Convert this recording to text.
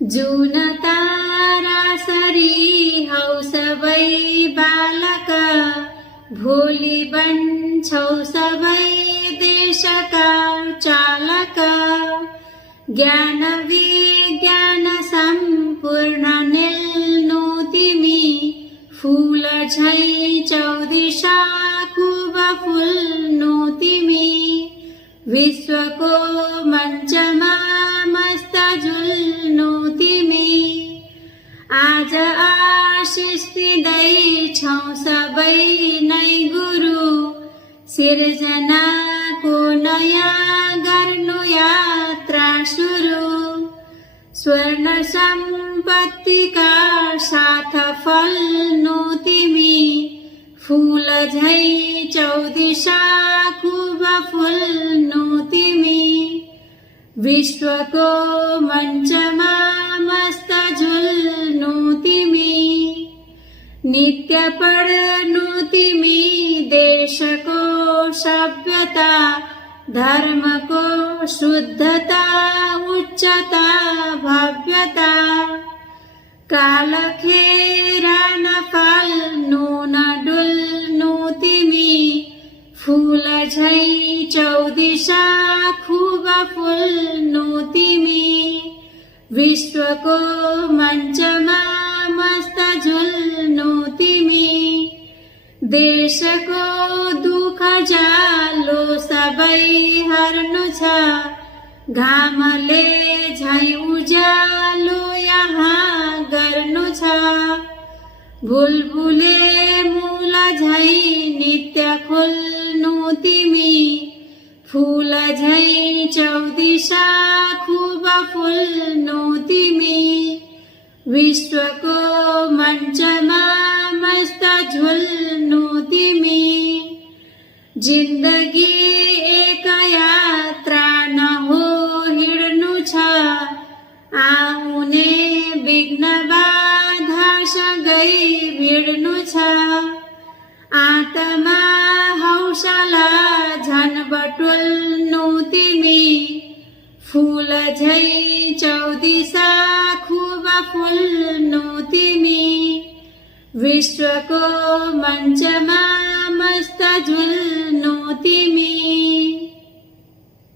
जुन तारा सरी हौ सबै बालका, भोलि बन्छौ सबै देशका चालका। ज्ञान विज्ञान सम्पूर्ण निल्नु तिमी, फूल झै चौदिशा खुब फुल्नु तिमी। विश्वको मञ्चमा मस्त झुल्नु तिमी, आज आशिष दिँदैछौ सबै नै गुरु। सिर्जनाको नयाँ गर्नु यात्रा सुरु, स्वर्ण सम्पत्तिका साथ फल्नु तिमी, फूल झै चौदिशा खुब फुल्नु तिमी। विश्वको मञ्चमा मस्त झुल्नु तिमी, नित्य पढ्नु तिमी देशको सभ्यता, धर्मको शुद्धता उच्चता भव्यता। कालखेर नफाल्नु न डुल्नु तिमी, फूल झै चौदिशा खुब फुल्नु तिमी। विश्वको मञ्चमा मस्त झुल्नु तिमी, देशको दुःख जालो सबै हर्नु छ। घामले झै उज्यालो यहाँ गर्नु छ, बुलबुले मूल झै नित्य खोल्नु तिमी, फूल झै चौदिशा खुब फुल्नु तिमी। विश्वको मञ्चमा मस्त झुल्नु तिमी, जिन्दगी एक यात्रा न हो हिँड्नु छ। आउने विघ्न बाधा सँगै भिड्नु छ, आत्मा हौसला झन बटुल्नु तिमी, फूल झै चौदिशा खुब फुल्नु तिमी। विश्वको मञ्चमा मस्त झुल्नु तिमी।